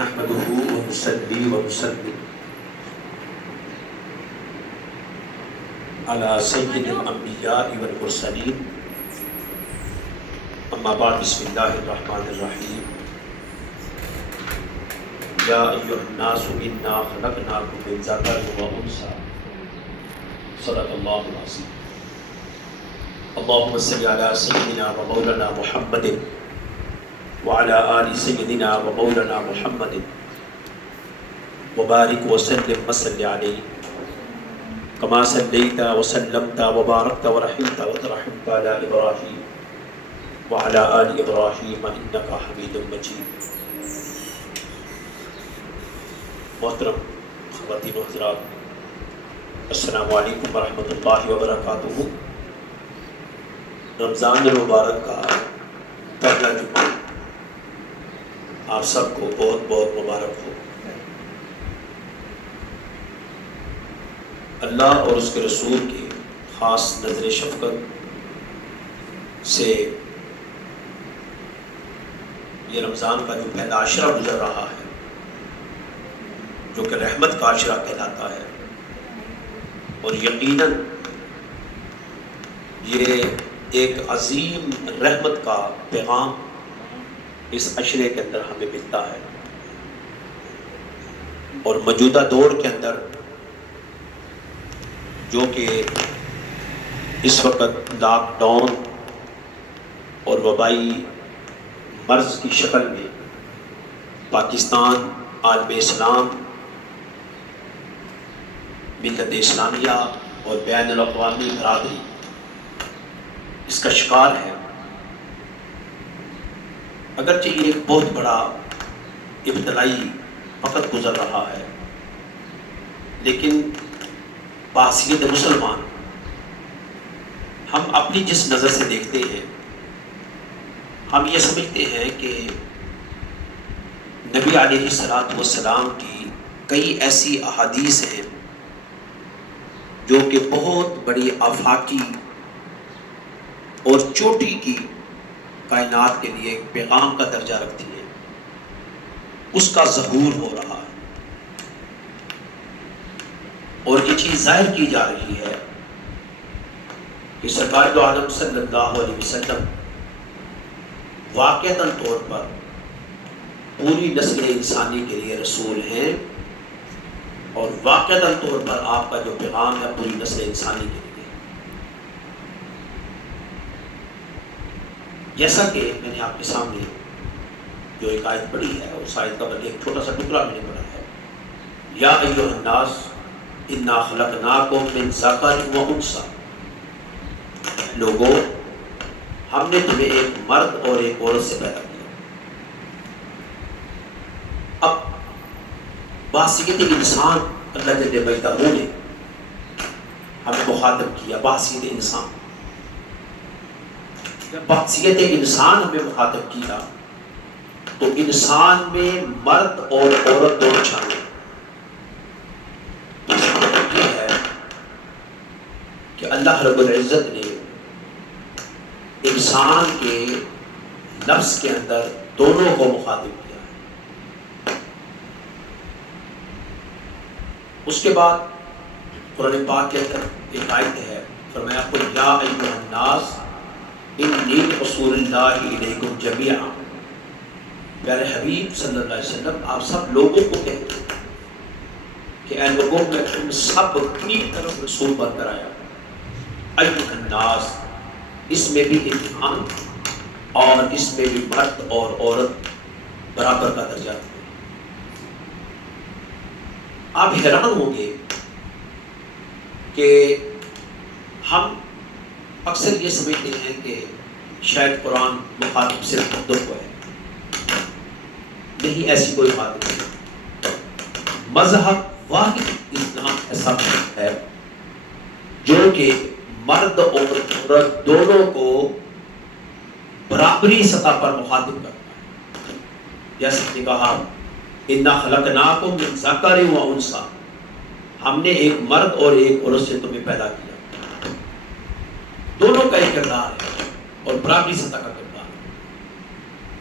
نحمده ونصلي ونسلم على سيد الأنبياء والمرسلين أما بعد بسم الله الرحمن الرحيم يا أيها الناس إنا خلقناكم من ذكر وأنثى صدق الله العظيم اللهم صل على سيدنا ومولانا محمد وعلى آل سيدنا ومولانا محمد وبارك وسلم وصل عليه كما صليت وسلمت وباركت ورحمت وترحمت على إبراهيم وعلى آل إبراهيم إنك حميد مجيد. محترم خواتین و حضرات، السلام علیکم ورحمۃ اللہ وبرکاتہ. رمضان المبارک کا پہلا جمعہ آپ سب کو بہت بہت مبارک ہو. اللہ اور اس کے رسول کی خاص نظر شفقت سے یہ رمضان کا جو پہلا عشرہ گزر رہا ہے، جو کہ رحمت کا عشرہ کہلاتا ہے، اور یقیناً یہ ایک عظیم رحمت کا پیغام اس عشرے کے اندر ہمیں ملتا ہے. اور موجودہ دور کے اندر جو کہ اس وقت لاک ڈاؤن اور وبائی مرض کی شکل میں پاکستان، عالم اسلام، ملت اسلامیہ اور بین الاقوامی برادری اس کا شکار ہے. اگرچہ یہ ایک بہت بڑا ابتلائی وقت گزر رہا ہے، لیکن بحیثیت مسلمان ہم اپنی جس نظر سے دیکھتے ہیں، ہم یہ سمجھتے ہیں کہ نبی علیہ السلام کی کئی ایسی احادیث ہیں جو کہ بہت بڑی آفاقی اور چوٹی کی کائنات کے لیے ایک پیغام کا درجہ رکھتی ہے. اس کا ظہور ہو رہا ہے اور یہ چیز ظاہر کی جا رہی ہے کہ سرکار دو عالم صلی اللہ علیہ وسلم واقعتاً طور پر پوری نسل انسانی کے لیے رسول ہیں، اور واقعتاً طور پر آپ کا جو پیغام ہے پوری نسل انسانی کے لیے. جیسا کہ میں نے آپ کے سامنے جو ایک آیت پڑھی ہے، اس آیت کا بلکہ ایک چھوٹا سا ٹکڑا میں نے پڑھا ہے. یا ایھا الناس انا خلقناکم من ذکر و انثی، لوگوں ہم نے تمہیں ایک مرد اور ایک عورت سے پیدا کیا. اب بحیثیت انسان اللہ جل مجدہ نے ہمیں مخاطب کیا. بحیثیت انسان، جب بحیثیت انسان ہمیں مخاطب کیا تو انسان میں مرد اور عورت دونوں شامل ہیں. یہ ہے کہ اللہ رب العزت نے انسان کے نفس کے اندر دونوں کو مخاطب کیا ہے. اس کے بعد قرآن پاک کے اندر ایک آیت ہے، فرمایا قل یا ایھا الناس انی رسول اللہ الیکم جمیعا. پیارے حبیب صلی اللہ علیہ وسلم آپ سب لوگوں کو کہتے ہیں کہ اے لوگوں میں تم سب کی طرف رسول بن کر آیا. ایھا الناس، اس میں بھی انسان اور اس میں بھی مرد اور عورت برابر کا درجہ ہے. آپ حیران ہوں گے کہ ہم اکثر یہ سمجھتے ہیں کہ شاید قرآن مخاطب صرف مردوں کو ہے. نہیں، ایسی کوئی بات نہیں. مذہب واحد اسلام ایسا ہے جو کہ مرد اور عورت دونوں کو برابری سطح پر مخاطب کرتا ہے. جیسے کہ کہا انا خلقناکم من ذکر و انثی، ہم نے ایک مرد اور ایک عورت سے تمہیں پیدا کیا. دونوں کا ایک کردار ہے اور برابری سطح کا کردار.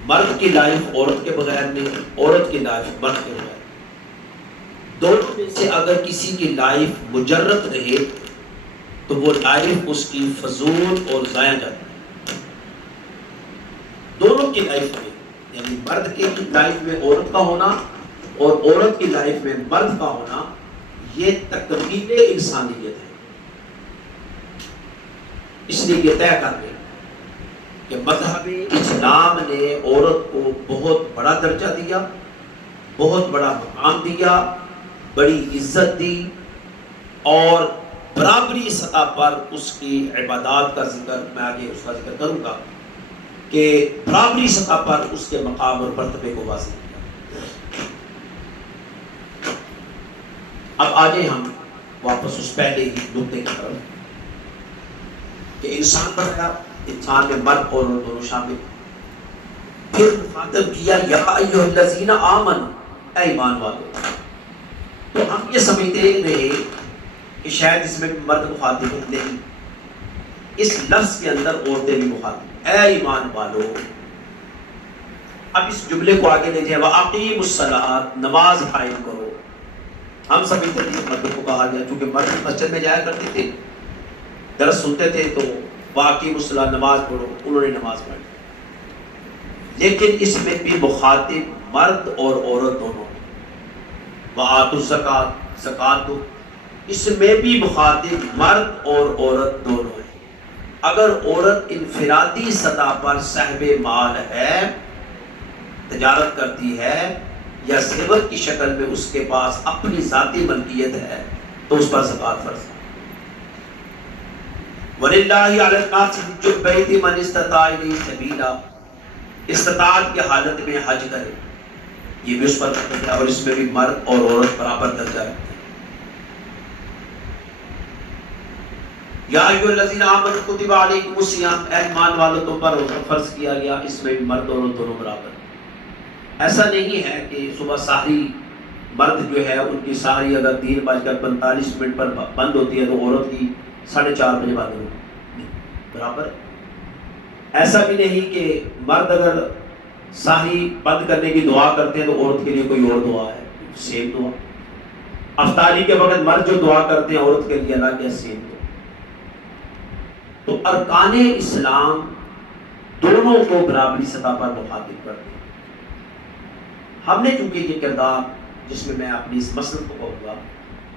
مرد کی لائف عورت کے بغیر نہیں، عورت کی لائف مرد کے بغیر۔ دونوں میں سے اگر کسی کی لائف مجرد رہے تو وہ لائف اس کی فضول اور ضائع جاتی ہے۔ دونوں کی لائف میں، یعنی مرد کی لائف میں عورت کا ہونا اور عورت کی لائف میں مرد کا ہونا، یہ تکمیل انسانیت ہے۔ اس لیے یہ طے کر لیں کہ مذہب اسلام نے عورت کو بہت بڑا درجہ دیا، بہت بڑا مقام دیا، بڑی عزت دی، اور برابری سطح پر اس کی عبادات کا ذکر، میں آگے اس کا ذکر کروں گا کہ برابری سطح پر اس کے مقام اور مرتبے کو واضح کیا۔ اب آجائیں ہم واپس اس پہلے ہی نقطے کی طرف کہ انسان بنایا، انسان میں مرد اور عورت دونوں شامل، پھر مخاطب کیا یا ایھا الذین آمنوا، اے ایمان والو۔ تو ہم یہ سمجھتے رہے کہ شاید اس میں مرد مخاطب نہیں، اس لفظ کے اندر عورتیں بھی مخاطب، اے ایمان والو۔ اب اس جملے کو آگے لے جائیں، وَأَقِیمُوا الصَّلَاةَ، نماز قائم کرو۔ ہم سمجھتے تھے کہ مردوں کو کہا گیا کیونکہ مرد مسجد میں جایا کرتے تھے، درس سنتے تھے، تو وَأَقِیمُوا الصَّلَاةَ، نماز پڑھو، انہوں نے نماز پڑھی۔ لیکن اس میں بھی مخاطب مرد اور عورت دونوں، وَآتُوا الزَّکَاةَ، زکات دو، اس میں بھی مخاطب مرد اور عورت دونوں ہیں۔ اگر عورت انفرادی سطح پر صاحب مال ہے، تجارت کرتی ہے، یا زیور کی شکل میں اس کے پاس اپنی ذاتی ملکیت ہے، تو اس پر زکات فرض ہے۔ وَلِلَّهِ عَلَى النَّاسِ حِجُّ الْبَيْتِ مَنِ اسْتَطَاعَ إِلَيْهِ سَبِيلًا، استطاعت کی حالت میں حج کرے، یہ بھی اس پر فرض ہے، اور اس میں بھی مرد اور عورت برابر درجہ ہے۔ یا ایھا الذین آمنوا کتب علیکم الصیام، اے ایمان والو تم پر روزہ فرض کیا گیا، اس میں بھی مرد اور عورت دونوں برابر۔ ایسا نہیں ہے کہ صبح سحری مرد جو ہے ان کی سحری اگر 3:45 پر بند ہوتی ہے تو عورت کی 4:30 بجے بند ہوتی ہے، برابر۔ ایسا بھی نہیں کہ مرد اگر سحری بند کرنے کی دعا کرتے ہیں تو عورت کے لیے کوئی اور دعا ہے، سیم دعا۔ افطاری کے وقت مرد جو دعا کرتے ہیں عورت کے لیے الگ ہے، سیم دعا۔ تو ارکان اسلام دونوں کو برابری سطح پر مخاطب کرتے ہیں۔ ہم نے چونکہ یہ کردار، جس میں میں اپنی اس مسلک کو کہوں گا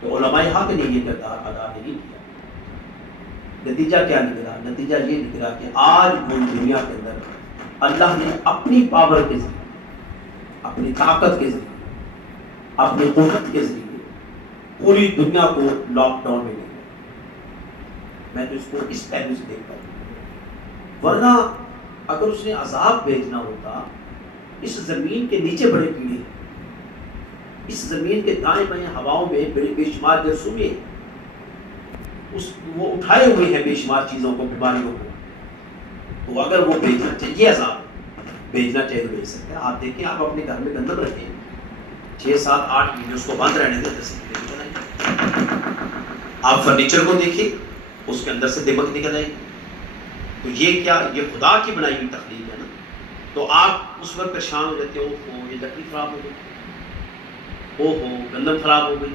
کہ علماء حق نے یہ کردار ادا نہیں کیا، نتیجہ کیا نکلا؟ نتیجہ یہ نکلا کہ آج پوری دنیا کے اندر اللہ نے اپنی پاور کے ذریعے، اپنی طاقت کے ذریعے، اپنی قوت کے ذریعے پوری دنیا کو لاک ڈاؤن میں لے گیا۔ میں تو اس کو اس پہلو سے دیکھتا ہوں، ورنہ اگر اس نے عذاب بھیجنا ہوتا، اس زمین کے نیچے بڑے کیڑے، اس زمین کے دائیں بائیں ہواؤں میں بڑے بے شمار جرثومے، وہ اٹھائے ہوئے ہیں بے شمار چیزوں کو، بیماریوں کو، تو اگر وہ بھیجنا چاہیے، عذاب بھیجنا چاہیے تو بھیج سکتے ہیں۔ آپ دیکھیں، آپ اپنے گھر میں گندم رکھیں، 6 7 8 مہینے اس کو بند رہنے دیں، آپ فرنیچر کو دیکھیں، اس کے اندر سے دمک نکل آئے گی۔ تو یہ کیا؟ یہ خدا کی بنائی ہوئی تخلیق ہے نا۔ تو آپ اس وقت پریشان ہو جاتے ہو، یہ لکڑی خراب ہو گئی، گندم خراب ہو گئی،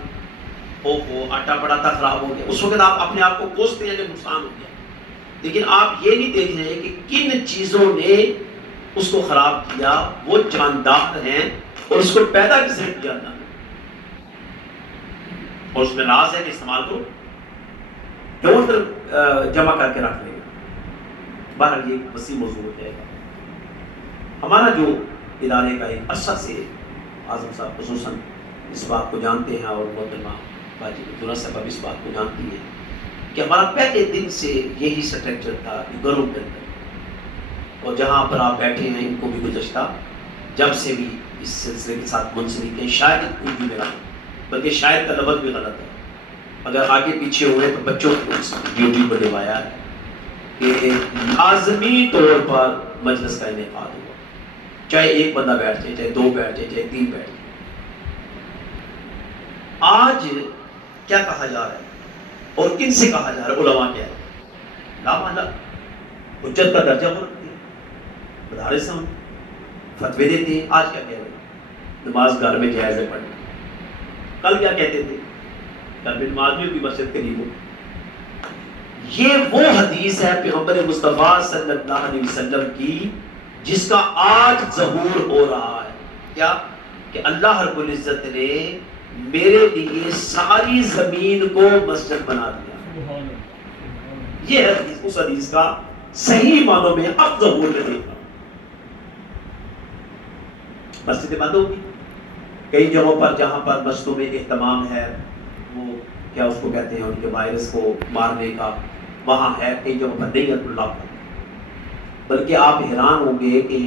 آٹا پڑاتا خراب ہو گیا، اس وقت آپ اپنے آپ کو کوستے ہیں کہ نقصان ہو گیا۔ لیکن آپ یہ نہیں دیکھ رہے کہ کن چیزوں نے اس کو خراب کیا، وہ جاندار ہیں، اور اس کو پیدا کس نے کیا تھا، اور اس میں راز ہے کہ استعمال کرو، کیوں جمع کر کے رکھ لیں گے۔ بہرحال یہ وسیع موضوع ہو جائے گا۔ ہمارا جو ادارے کا ایک عرصہ سے اعظم صاحب خصوصاً اس بات کو جانتے ہیں، اور محترمہ باجی دورہ صاحب اس بات کو جانتی ہے کہ ہمارا پہلے دن سے یہی سٹرکچر تھا کہ گھروں کے اندر، اور جہاں پر آپ بیٹھے ہیں ان کو بھی گزشتہ جب سے بھی اس سلسلے کے ساتھ منسلک ہیں، شاید کوئی بھی میرا، بلکہ شاید کا لفظ بھی غلط ہے، اگر آگے پیچھے ہوئے تو بچوں کو اس ڈیوٹی پر نبھایا ہے کہ لازمی طور پر مجلس کا انعقاد ہوا، چاہے ایک بندہ بیٹھ جائے، چاہے 2 بیٹھ جائے، چاہے 3 بیٹھ جائے۔ آج کیا کہا جا رہا ہے اور کن سے کہا جا رہا ہے؟ علماء کیا ہے؟ لا محالہ حجت کا درجہ ہو رکھتی ہے، مدارس ہیں، فتوے دیتے ہیں. آج کیا کہہ رہے ہیں؟ نماز گھر میں جائز ہے پڑھنا. کل کیا کہتے تھے؟ گھر میں نماز میں بھی مسجد قریب ہو. یہ وہ حدیث ہے پیغمبر مصطفیٰ صلی اللہ علیہ وسلم کی جس کا آج ظہور ہو رہا ہے. کیا کہ اللہ رب العزت نے میرے لیے ساری زمین کو مسجد بنا دیا. یہ ہے حدیث, اس حدیث کا صحیح معنوں میں اب ظہور میں دیکھا. مسجدیں بند ہوگی کئی جگہوں پر جہاں پر مسجدوں میں اہتمام ہے, وہ کیا اس کو کہتے ہیں, ان کے وائرس کو مارنے کا, وہاں ہے. کئی جگہوں پر نہیں ہے اللہ پر. بلکہ آپ حیران ہوں گے کہ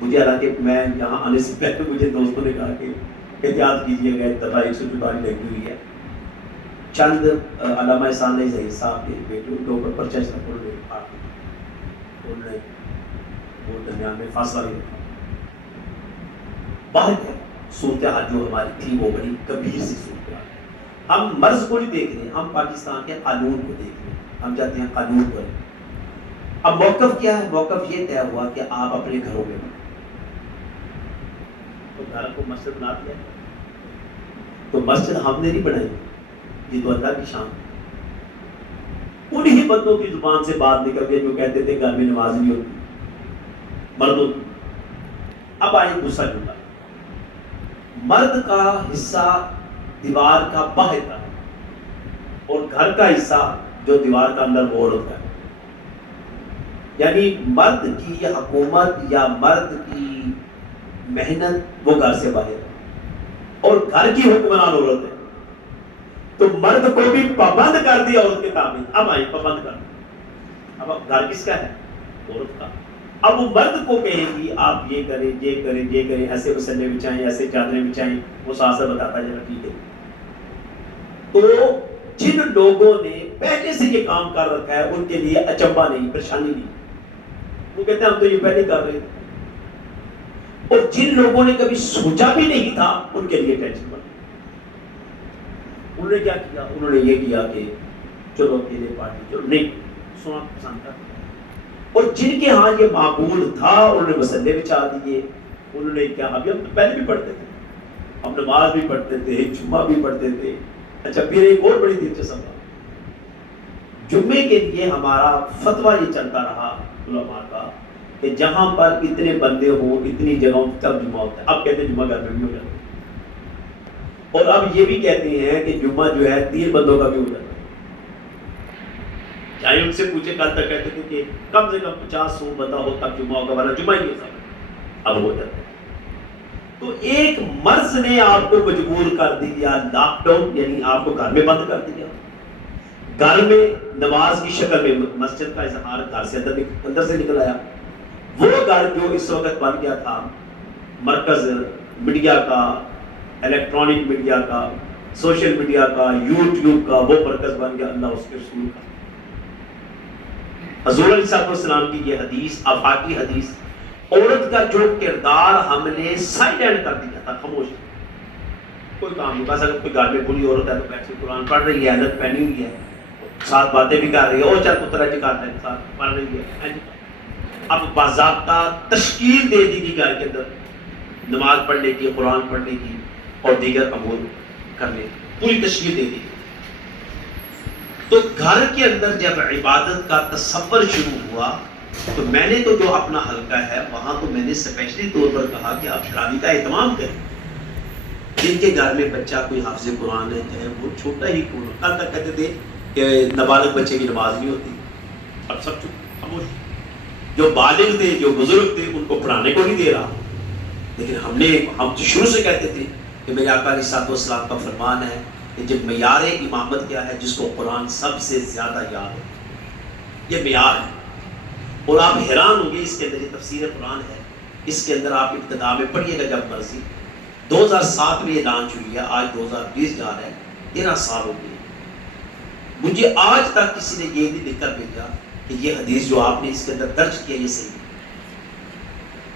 مجھے حالانکہ میں یہاں آنے سے پہلے مجھے دوستوں نے کہا کہ احتیاط کیجیے گا, دفعہ 144 لگی ہوئی ہے. چند علامہ احسان علی ظہیر صاحب کے بیٹے کے اوپر پرچہ انہوں نے وہ درمیان میں فاصلہ بھی رکھا. باہر ہے صورتحال جو ہماری تھی وہ بڑی کبیر سی صورتحال. ہم مرض کو نہیں دیکھ رہے, ہم پاکستان کے قانون کو دیکھ رہے ہیں. ہم چاہتے ہیں قانون کو. اب موقف کیا ہے؟ موقف یہ طے ہوا کہ آپ اپنے گھروں میں بنائیں. تو گھر کو مسجد بنا دیا. تو مسجد ہم نے نہیں بنائی, یہ تو اللہ کی شان. انہی بندوں کی زبان سے بات نکل گئی جو کہتے تھے گھر میں نماز نہیں ہوتی مردوں کی. اب آئے دوسرا جملہ, مرد کا حصہ دیوار کا باہر کا اور گھر کا حصہ جو دیوار کا اندر وہ عورت کا ہے. یعنی مرد کی حکومت یا مرد کی محنت وہ گھر سے باہر ہے اور گھر کی حکمران عورت ہے. تو مرد کو بھی پابند کر دیا عورت کے تعمیر. اب آئی پابند کر دیا. اب گھر کس کا ہے؟ عورت کا. اب وہ مرد کو کہیں گی آپ یہ کریں یہ کریں یہ کریں, ایسے مسلے بچائیں ایسے چادریں بچائیں, وہ ساتھ ساتھ بتاتا ہے جب ٹھیک ہے. تو جن لوگوں نے پہلے سے یہ کام کر رکھا ہے ان کے لیے اچنبھا نہیں, پریشانی نہیں. وہ کہتے ہیں ہم تو یہ پہلے کر رہے تھے. اور جن لوگوں نے کبھی سوچا بھی نہیں تھا ان کے لیے ٹینشن بڑھ. انہوں نے کیا کیا؟ انہوں نے یہ کیا کہ چلو اکیلے پارٹی چلو نہیں سونا پسند کرتے. اور جن کے ہاں یہ معقول تھا انہوں نے مسلے بچھا دیے. انہوں نے کیا, ابھی ہم تو پہلے بھی پڑھتے تھے, ہم نماز بھی پڑھتے تھے, جمعہ بھی پڑھتے تھے. اچھا پھر ایک اور بڑی دلچسپ بات, جمعے کے لیے ہمارا فتویٰ یہ چلتا رہا علماء کا کہ جہاں پر اتنے بندے ہوں اتنی جگہوں تب جمعہ ہوتا ہے. اب کہتے ہیں جمعہ گھر میں بھی ہو جاتا ہے. اور اب یہ بھی کہتے ہیں کہ جمعہ جو ہے 3 بندوں کا بھی ہو جاتا ہے. چاہے ان سے پوچھے کل تک کہتے تھے کہ کم سے کم 50-100 بندہ ہو تب جمعہ ہوگا, ورنہ جمعہ ہی ہوتا ہے. اب ہو جاتا ہے. تو ایک مرض نے آپ کو مجبور کر دیا, لاک ڈاؤن, یعنی آپ کو گھر میں بند کر دیا. گھر میں نماز کی شکل میں مسجد کا اظہار گھر سے اندر سے نکل آیا. وہ گھر جو اس وقت بن گیا تھا مرکز میڈیا کا, الیکٹرانک میڈیا کا, سوشل میڈیا کا, یوٹیوب کا, وہ مرکز بن گیا اللہ اس کے رسول کا. حضور علیہ السلام کی یہ حدیث, آفاقی حدیث, عورت کا جو کردار ہم نے سائلنٹ کر دیا تھا, خاموش, کوئی کام نہیں. بس اگر کوئی گھر میں بری عورت ہے تو بیٹھ کے قرآن پڑھ رہی ہے, عادت پہنی ہوئی ہے, ساتھ باتیں بھی کر رہی ہے, اور چل پترا جی کر رہے ساتھ پڑھ رہی ہے. اب باضابطہ تشکیل دے دی گئی گھر کے اندر نماز پڑھنے کی, قرآن پڑھنے کی اور دیگر امور کرنے کی, پوری تشکیل دے دی. تو گھر کے اندر جب عبادت کا تصور شروع ہوا تو میں نے تو جو اپنا حلقہ ہے وہاں تو میں نے اسپیشلی طور پر کہا کہ آپ تراویح کا اہتمام کریں. جن کے گھر میں بچہ کوئی حافظ قرآن ہے چاہے وہ چھوٹا ہی کیوں, کل تک کہتے تھے کہ نابالغ بچے کی نماز نہیں ہوتی. اب سب خاموش. جو بالغ تھے, جو بزرگ تھے, ان کو پڑھانے کو نہیں دے رہا. لیکن ہم شروع سے کہتے تھے کہ میرے آقا علیہ السلام کا فرمان ہے کہ جب معیار امامت کیا ہے, جس کو قرآن سب سے زیادہ یاد ہے, یہ معیار ہے. اور آپ حیران ہوں گے, اس کے اندر یہ تفسیر قرآن ہے, اس کے اندر آپ ابتدا میں پڑھیے گا جب مرضی. 2007 میں یہ لانچ ہوئی ہے, آج 2020 جا رہا ہے, 13 سال ہو گئے. مجھے آج تک کسی نے یہ نہیں لکھ کر بھیجا کہ یہ حدیث جو آپ نے اس کے اندر درج کیا یہ صحیح ہے.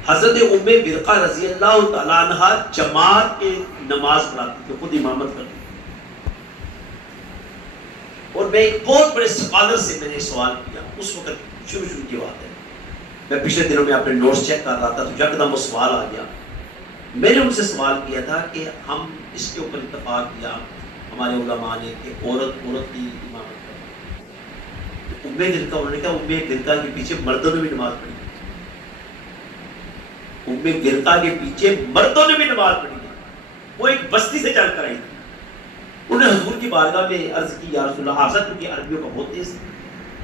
حضرت ام ورقہ رضی اللہ تعالیٰ عنہ جماعت کے نماز پڑھاتی تھی, خود امامت کرتی. اور میں ایک بہت بڑے اسکالر سے میں نے سوال کیا, اس وقت شروع کی بات ہے, میں پچھلے دنوں میں اپنے نوٹس چیک کر رہا تھا تو یکدم وہ سوال آ گیا. میں نے ان سے سوال کیا تھا کہ ہم اس کے اوپر اتفاق کیا ہمارے علماء نے کہ عورت کی امامت کرے. ام گرکا, انہوں نے کہا ام گرکا کے پیچھے مردوں نے بھی نماز پڑھی. ام گرکا کے پیچھے مردوں نے بھی نماز پڑھی ہے. وہ ایک بستی سے چل کر آئی تھی. انہوں نے حضور کی بارگاہ میں عرض کی یا رسول اللہ, حافظ کیونکہ عربیوں کا بہت تیز تھا.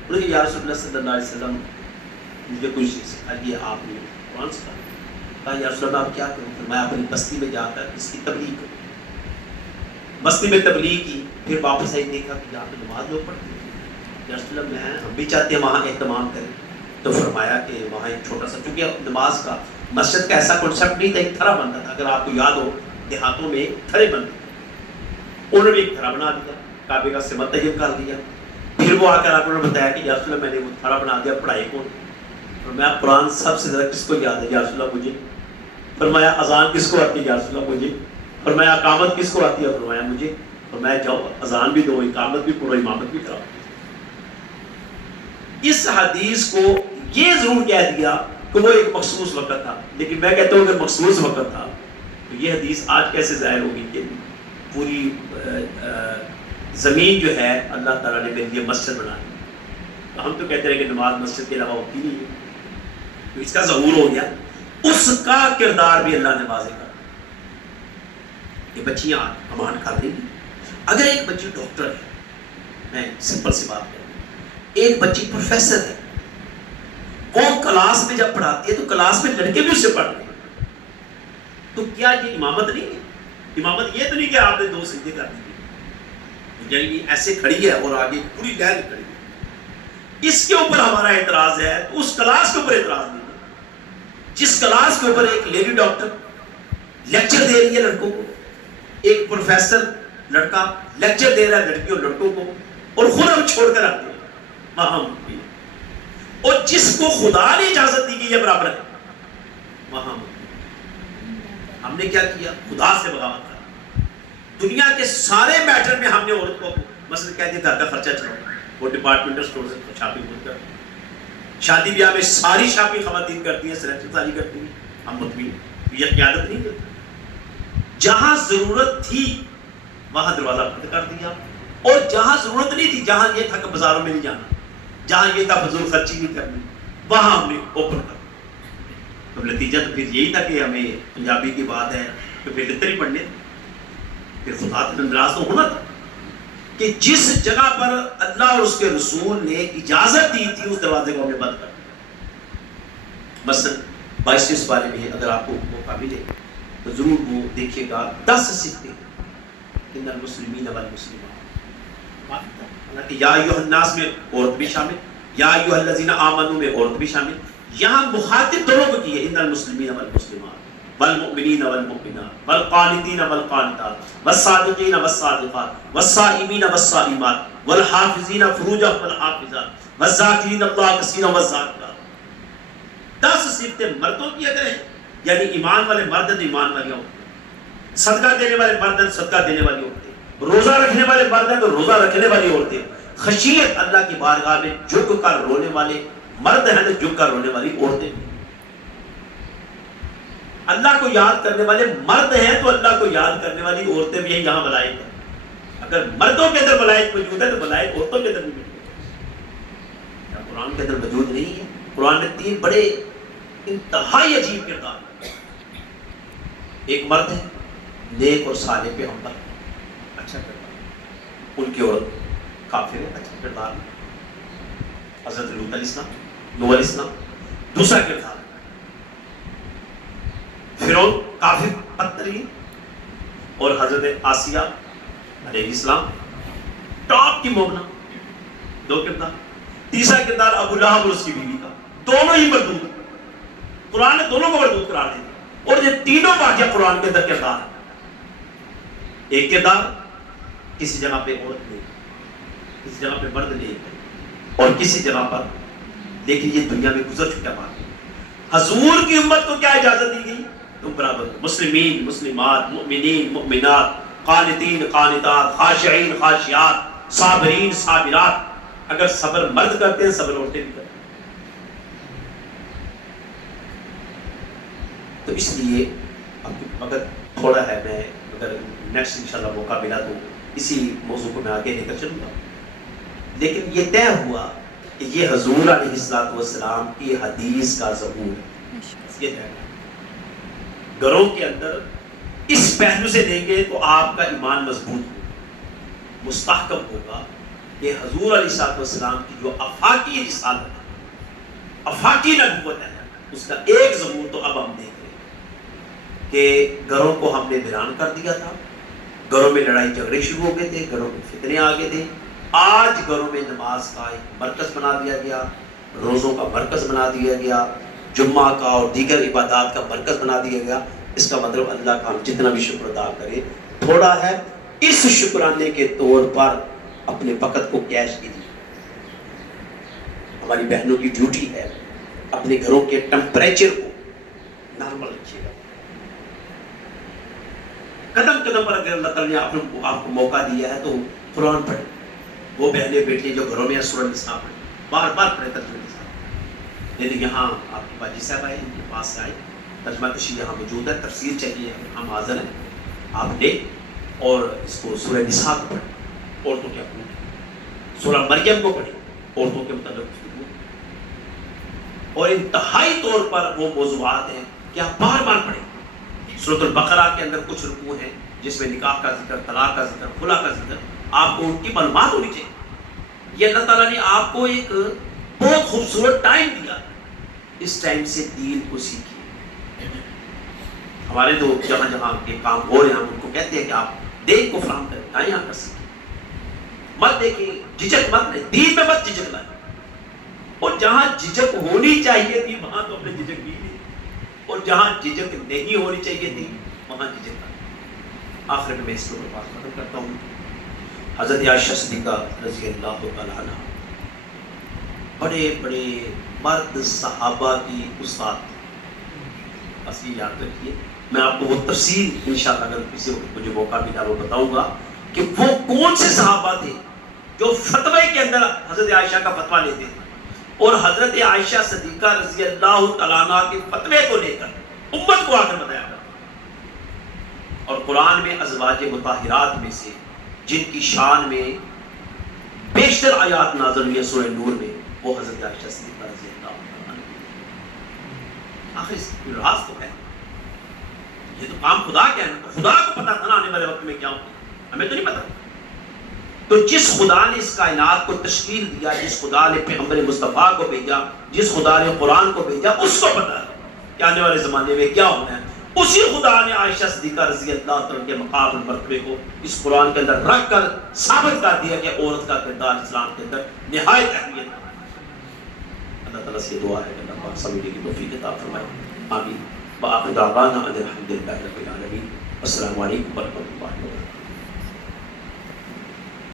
انہوں نے کہا یا رسول اللہ صلی اللہ علیہ وسلم مجھے کچھ سکھائیے, آپ نے قرآن سکھایا. کہا یا رسول اللہ آپ کیا کروں؟ فرمایا اپنی بستی میں جا کر اس کی تبلیغ کروں. بستی میں تبلیغ کی, پھر واپس آئی, دیکھا کہ یہاں پہ نماز لوگ پڑھتے ہیں. یا رسول اللہ ہم بھی چاہتے ہیں وہاں اہتمام کریں. تو فرمایا کہ وہاں ایک چھوٹا سا, چونکہ نماز کا مسجد کا ایسا کنسپٹ نہیں تھا, ایک تھرا بنتا تھا. اگر آپ کو یاد ہو دیہاتوں میں تھرے بنتے تھے, انہوں نے ایک تھرا بنا دیا, کعبے کا سمت طیب کر دیا. پھر وہ آ کر آپ نے بتایا کہ یا رسول اللہ میں نے وہ تھرا بنا دیا, پڑھائی کو. فرمایا قرآن سب سے زیادہ کس کو یاد ہے یا رسول اللہ؟ مجھے. فرمایا اذان کس کو آتی ہے یا رسول اللہ؟ مجھے. فرمایا اقامت کس کو آتی ہے؟ فرمایا مجھے. فرمایا جاؤ اذان بھی دو, اقامت بھی پڑھو, امامت بھی کراؤ. اس حدیث کو یہ ضرور کہہ دیا کہ وہ ایک مخصوص وقت تھا, لیکن میں کہتا ہوں کہ مخصوص وقت تھا تو یہ حدیث آج کیسے ظاہر ہوگی کہ پوری زمین جو ہے اللہ تعالیٰ نے میرے لیے مسجد بنا دی. ہم تو کہتے ہیں کہ نماز مسجد کے علاوہ ہوتی نہیں ہے, تو اس کا ظہور ہو گیا. اس کا کردار بھی اللہ نے واضح کر دیا. یہ بچیاں امان کر رہی ہیں. اگر ایک بچی ڈاکٹر ہے, میں سمپل سی بات کروں, ایک بچی پروفیسر ہے, وہ کلاس میں جب پڑھاتی ہے تو کلاس میں لڑکے بھی اس سے پڑھتے ہیں, تو کیا یہ امامت نہیں ہے؟ امامت یہ تو نہیں کہ آپ نے 2 سجدے کر دیے, یعنی ایسے کھڑی ہے اور آگے پوری لہر کھڑی ہے. اس کے اوپر ہمارا اعتراض ہے, تو اس کلاس کے اوپر اعتراض نہیں ہے. جس کلاس کے اوپر ایک لیڈی ڈاکٹر لیکچر دے رہی ہے لڑکوں کو, ایک پروفیسر لڑکا لیکچر دے رہا ہے لڑکیوں لڑکوں کو, اور خود ہم چھوڑ کر آتے ہیں وہاں. اور جس کو خدا نے اجازت دی کہ یہ برابر ہے وہاں ہم نے کیا کیا؟ خدا سے بغاوت کر. دنیا کے سارے میٹر میں ہم نے عورت کو مثلا کہہ دیا گھر کا خرچہ چلاؤ, وہ ڈپارٹمنٹل اسٹور سے شاپنگ خود کر. شادی بیاہ میں ساری شاپنگ خواتین کرتی ہیں, سلیکشن ساری کرتی ہیں, ہم مطمئن. یہ قیادت نہیں ہے. جہاں ضرورت تھی وہاں دروازہ بند کر دیا, اور جہاں ضرورت نہیں تھی, جہاں یہ تھا کہ بازاروں میں نہیں جانا, جہاں یہ تھا فضول خرچی نہیں کرنی, وہاں ہم نے اوپن کر. تو نتیجہ تو پھر یہی تھا کہ ہمیں پنجابی کی بات ہے کہ پھر لتر ہی پڑھنے, پھر خدا سے ناراض تو ہونا تھا کہ جس جگہ پر اللہ اور اس کے رسول نے اجازت دی تھی اس دروازے کو ہم نے بند کر دیا. مثلا 22 والے میں اگر آپ کو موقع ملے تو ضرور وہ دیکھیے گا. 10 صفتے ان المسلمین والمسلمات, حالانکہ یا ایھا الناس میں عورت بھی شامل, یا ایھا الذین آمنوا میں عورت بھی شامل. یہاں مخاطب دونوں کو کی ہے, ان المسلمین والمسلمات والمؤمنین والمؤمنات والقانتین والقانتات والصادقین والصادقات والصائمین والصائمات والحافظین فروجهم والحافظات والذاکرین اللہ کثیرا والذاکرات. 10 صفتیں مردوں کی اگر ہیں, یعنی ایمان والے مرد ہیں تو ایمان والی عورتیں, صدقہ دینے والے مرد ہیں تو صدقہ دینے والی عورتیں, روزہ رکھنے والے مرد ہیں تو روزہ رکھنے والی عورتیں, خشیت اللہ کی بارگاہ میں جھک کر رونے والے مرد ہیں تو جھک کر رونے والی عورتیں, اللہ کو یاد کرنے والے مرد ہیں تو اللہ کو یاد کرنے والی عورتیں بھی ہیں. یہاں ملائک ہیں. اگر مردوں کے اندر ملائک موجود ہے تو ملائک عورتوں کے اندر بھی موجود ہے. قرآن کے اندر موجود نہیں ہے. قرآن میں 3 بڑے انتہائی عجیب کردار. ایک مرد ہے نیک اور صالح پیغمبر, اچھا کردار. ان کی عورت کافر ہے, اچھا کردار. حضرت لوط علیہ السلام, نوح علیہ السلام. دوسرا کردار فرعون کافر بدترین, اور حضرت آسیہ علیہ السلام ٹاپ کی مومنہ. 2 کردار. تیسرا کردار ابو لہب اور اس کی بیوی کا, دونوں ہی مردود. قرآن نے دونوں کو مردود قرار دیا, اور یہ تینوں واقعہ قرآن کے اندر کردار ہے. ایک کردار کسی جگہ پہ عورت نے, کسی جگہ پہ مرد نے, اور کسی جگہ پر, لیکن یہ دنیا میں گزر چکا بات ہے. حضور کی امت کو کیا اجازت دی گئی؟ تم برابر ہو, مسلمین مسلمات, مؤمنین مؤمنات, قانتین قانتات, خاشعین خاشعات, صابرین صابرات. اگر صبر مرد کرتے ہیں صبر عورتیں بھی کرتے ہیں. تو اس لیے مگر تھوڑا ہے، میں اگر نیکسٹ انشاءاللہ موقع ملا تو اسی موضوع کو میں آگے لے کر چلوں گا. لیکن یہ طے ہوا کہ یہ حضور علیہ السلام کی حدیث کا ظہور ہے. یہ طے ہوا. گھروں کے اندر اس پہلو سے دیں گے تو آپ کا ایمان مضبوط ہوگا، مستحکم ہوگا کہ حضور علیہ السلام کی جو افاقی رسالت ہے، افاقی نبوت ہے، اس کا ایک ظہور تو اب ہم دیکھ رہے ہیں کہ گھروں کو ہم نے ویران کر دیا تھا، گھروں میں لڑائی جھگڑے شروع ہو گئے تھے، گھروں میں فتنے آ گئے تھے. آج گھروں میں نماز کا ایک مرکز بنا دیا گیا، روزوں کا مرکز بنا دیا گیا، جمعہ کا اور دیگر عبادات کا مرکز بنا دیا گیا. اس کا مطلب اللہ کا ہم جتنا بھی شکر ادا کرے تھوڑا ہے. اس شکرانے کے طور پر اپنے وقت کو کیش کیجیے. ہماری بہنوں کی ڈیوٹی ہے اپنے گھروں کے ٹمپریچر کو نارمل رکھیے گا. قدم قدم پر اگر اللہ تعالیٰ نے آپ کو موقع دیا ہے تو قرآن پڑھیں. وہ بہنیں بیٹی جو گھروں میں سورہ نساء پڑھیں، بار بار پڑھیں ترجمہ نساء. لیکن یہاں آپ کی باجی صاحب آئے، ان کے پاس سے آئے، ترجمہ تشریح یہاں موجود ہے، تفسیر چاہیے ہم حاضر ہیں. آپ لیں اور اس کو سورہ نساء کو پڑھیں، عورتوں کے حقوق. سورہ مریم کو پڑھیں، عورتوں کے متعلق. اور انتہائی طور پر وہ موضوعات ہیں کہ آپ بار بار پڑھیں. سورۃ البقرہ کے اندر کچھ رکوع ہیں جس میں نکاح کا ذکر، طلاق کا ذکر، خلا کا ذکر، آپ کو ان کی معلومات ہونی چاہیے. یہ اللہ تعالیٰ نے آپ کو ایک بہت خوبصورت ٹائم دیا، اس ٹائم سے دین کو سیکھیے. ہمارے تو جہاں جہاں کے کام ہو رہے ہیں ہم ان کو کہتے ہیں کہ آپ دین کو فراہم کریں، نہ یہاں کر سکیں. مت دیکھیں، جھجک مت لیں، دین میں مت جھجک لائیں. اور جہاں جھجک ہونی چاہیے تھی وہاں تو اپنے جھجک بھی نہیں، اور جہاں جھجک نہیں ہونی چاہیے تھی وہاں جھجک نہیں. آخر میں اس کو بات ختم کرتا ہوں. حضرت عائشہ صدیقہ رضی اللہ تعالیٰ عنہ بڑے بڑے مرد صحابہ کی استاد. بس یہ یاد رکھیے، میں آپ کو وہ تفصیل انشاءاللہ اگر کسی وقت مجھے موقع ملا وہ بتاؤں گا کہ وہ کون سے صحابہ تھے جو فتوے کے اندر حضرت عائشہ کا فتویٰ لیتے تھے، اور حضرت عائشہ صدیقہ رضی اللہ تعالیٰ عنہ کے فتوے کو لے کر امت کو آگے بتایا. اور قرآن میں ازواج مطہرات میں سے جن کی شان میں بیشتر آیات نازل ہوئی سورہ نور میں، وہ حضرت عائشہ صدیقہ رضی اللہ عنہ. آخر راز تو ہے، یہ تو کام خدا کیا ہے، خدا کو پتا تھا نا آنے والے وقت میں کیا ہوگا، ہمیں تو نہیں پتا. تو جس خدا نے اس کائنات کو تشکیل دیا، جس خدا نے پیغمبر مصطفیٰ کو بھیجا، جس خدا نے قرآن کو بھیجا، اس کو پتا ہے کہ آنے والے زمانے میں کیا ہونا ہے. اسی خدا نے عائشہ صدیقہ رضی اللہ تعالیٰ کے مقام المرتبے کو اس قرآن کے اندر رکھ کر ثابت کر دیا کہ عورت کا کردار اسلام کے اندر نہایت اہمیت ہے. اللہ تعالیٰ سے دعا ہے کہ اللہ پاک سمجھنے کی توفیق عطا فرمائے. آمین. وآخر دعوانا ان الحمد للہ رب العالمین. السلام علیکم ورحمۃ اللہ وبرکاتہ.